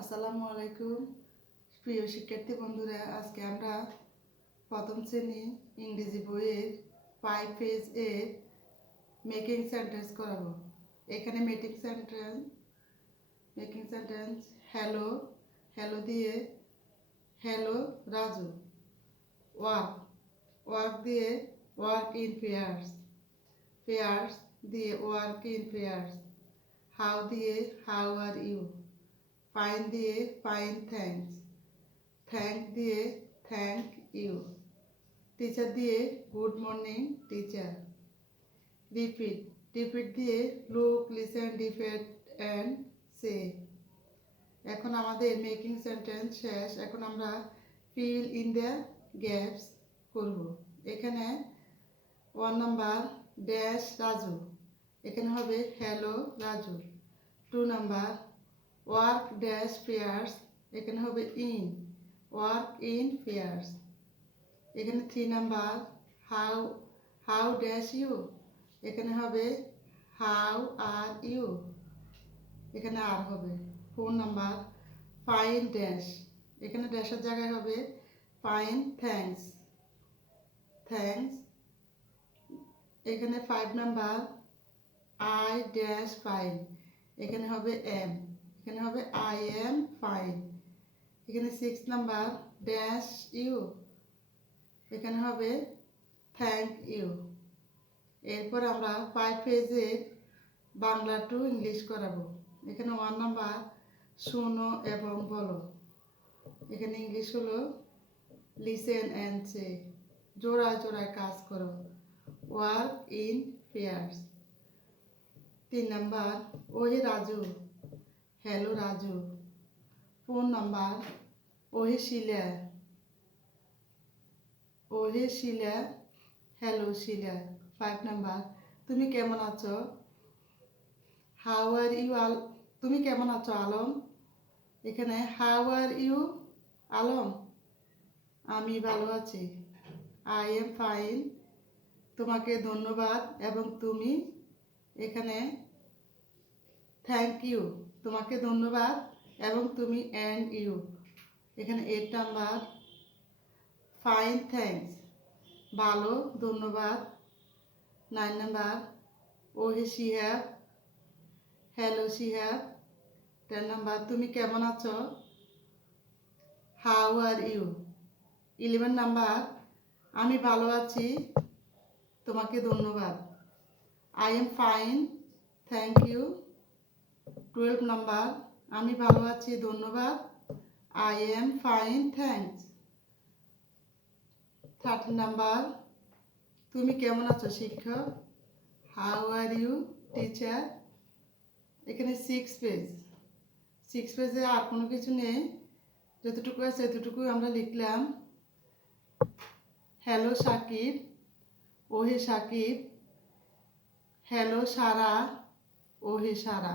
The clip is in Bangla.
আসসালামু আলাইকুম প্রিয় শিক্ষার্থী বন্ধুরা, আজকে আমরা প্রথম শ্রেণী ইংরেজি বইয়ের 5 পেজ এর মেকিং সেন্টেন্স করাবো। এখানে মেকিং সেন্টেন্স হ্যালো, হ্যালো দিয়ে হ্যালো রাজু। ওয়ার্ক, ওয়ার্ক দিয়ে ওয়ার্ক ইন পেয়ার্স, পেয়ার্স দিয়ে ওয়ার্ক ইন পেয়ার্স। হাউ দিয়ে হাউ আর ইউ, ফাইন দিয়ে ফাইন থ্যাঙ্কস, থ্যাঙ্ক দিয়ে থ্যাঙ্ক ইউ। টিচার দিয়ে good morning teacher. Repeat, repeat দিয়ে লুক, লিসেন, রিপিট অ্যান্ড সে। এখন আমাদের মেকিং সেন্টেন্স শেষ। এখন আমরা ফিল ইন দ্য গ্যাপস করব। এখানে 1 নাম্বার ড্যাশ রাজু, এখানে হবে hello Raju. 2 number work dash pairs, এখানে হবে ইন, ওয়ার্ক ইন পেয়ার্স। এখানে 3 number how, how dash you, এখানে হবে হাউ আর ইউ, এখানে আর হবে। 4 নাম্বার ফাইন ড্যাশ, এখানে ড্যাশের জায়গায় হবে ফাইন থ্যাঙ্কস, থ্যাঙ্কস। এখানে 5 নাম্বার আই ড্যাশ ফাইন, এখানে হবে এম, এখানে হবে আই এম ফাইন। এখানে 6 নাম্বার ড্যাশ ইউ, এখানে হবে থ্যাংক ইউ। এরপর আমরা 5 পেজের বাংলা টু ইংলিশ করাবো। এখানে 1 নাম্বার শোনো এবং বলো, এখানে ইংলিশ হলো লিসেন অ্যান্ড সে, জোড়ায় জোড়ায় কাজ করো, ওয়ার্ক ইন পেয়ার্স। 3 নাম্বার ওহে রাজু, হ্যালো রাজু। 4 নাম্বার ওহে শিলা, ওহে শিলা, হ্যালো শিলা। 5 নাম্বার তুমি কেমন আছো, হাউ আর ইউ তুমি কেমন আছো আলম, এখানে হাউ আর ইউ আলম, আমি ভালো আছি, আই এম ফাইন। তোমাকে ধন্যবাদ এবং তুমি, এখানে থ্যাংক ইউ, তোমাকে ধন্যবাদ এবং তুমি অ্যান্ড ইউ। এখানে 8 নাম্বার ফাইন থ্যাঙ্কস, ভালো ধন্যবাদ। 9 নাম্বার ওহে শিহাব, হ্যালো শিহাব। 10 নাম্বার তুমি কেমন আছো, হাউ আর ইউ। 11 নাম্বার আমি ভালো আছি, তোমাকে ধন্যবাদ, I am fine thank you. 12 number আমি ভালো আছি ধন্যবাদ, I am fine thanks. 13 number তুমি কেমন আছো শিক্ষক, হাউ আর ইউ টিচার। এখানে 6 পেজে আর কোনো কিছু নেই, যতটুকু আছে এতটুকু আমরা লিখলাম। হ্যালো সাকিব, ওহে সাকিব, হ্যালো সারা, ওহে সারা।